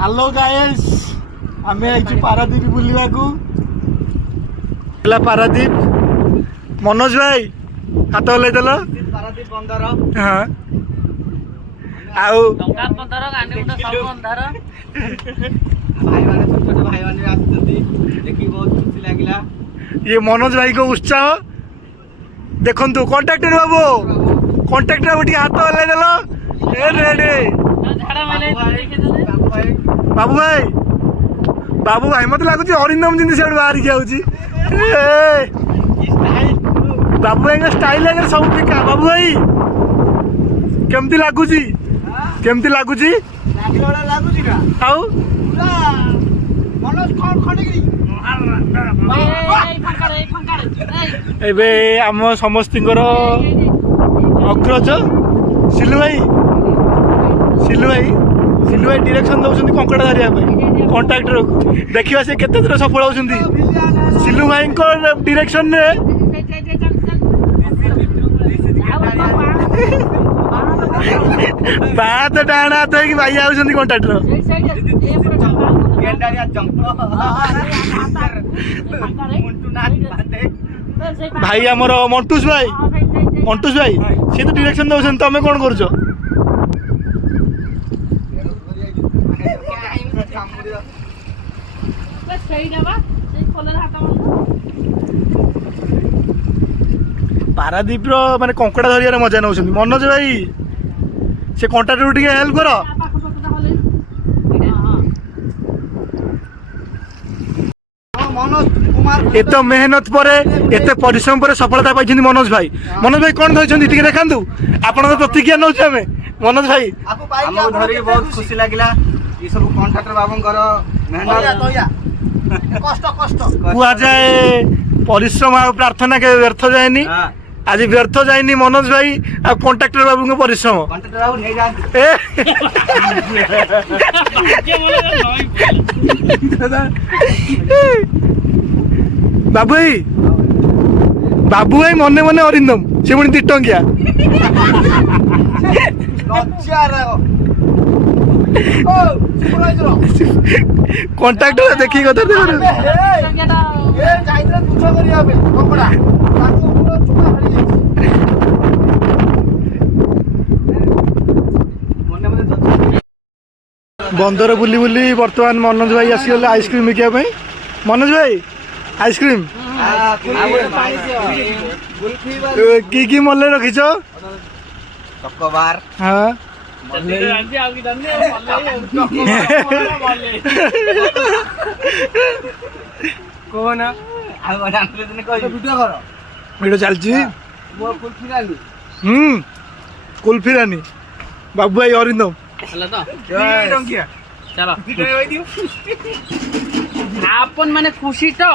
Hello guys आम पारादीप बुलवा पारादीप मनोज भाई हाथ हल पारादीप बंदर हाँ भाई माने छोट छोट भाई माने आसुचंती देखि बहुत खुशी लागिला। ये मनोज भाई को उत्साह देखंतु कांट्राक्टर बाबू कांट्राक्टर बाबू हाथ हल बाबू भाई बाबू भाई मत लगुच अरिंदम जिंद से बाहर बाबू भाई स्टाइल सब फिका बाबू भाई केमती लगुची केमती लगुची आउ एबे आम समस्तिंकर अग्रज सिलू भाई डायरेक्शन दौरान कंकड़ा धरिया कंट्राक्टर देखा से केते दूर सफल होती सिलू भाई डायरेक्शन रे बात डाण हाथ हो भाई आउଛନ୍ତି कंट्राक्टर भाई आमर मंटूस भाई सी तो डायरेक्शन दौरान तुम कौन कर पारादीप माने कंकड़ा धरियार मजा नौ मनोज भाई से कंट्राक्टर टे हेल्प कर एत मेहनत पर एत परिश्रम पर सफलता पाई मनोज भाई कौन धरती देखा आप प्रतिक्रिया नौ मनोज भाई धरिक बहुत खुशी लगिला। ये सब कंट्राक्टर बाबूंकर मेहनत कह जाए परिश्रम आ प्रार्थना के व्यर्थ जाएनी आज व्यर्थ जाएनी मनोज भाई आ कंट्राक्टर बाबू को परिश्रम कंट्राक्टर बाबू नहीं जाते बाबू भाई मने मने अरिंदम से पुणी 2 टंकिया कंट्राक्टर देखी कथा बंदर बुली बुली बर्तमान मनोज भाई आसीगले आइसक्रीम विकापी मनोज भाई आइसक्रीम की मल्ले रखीच हाँ वीडियो चलती कुल्फी रानी बाबू भाई अरिंदम चलो आपन माने खुशी तो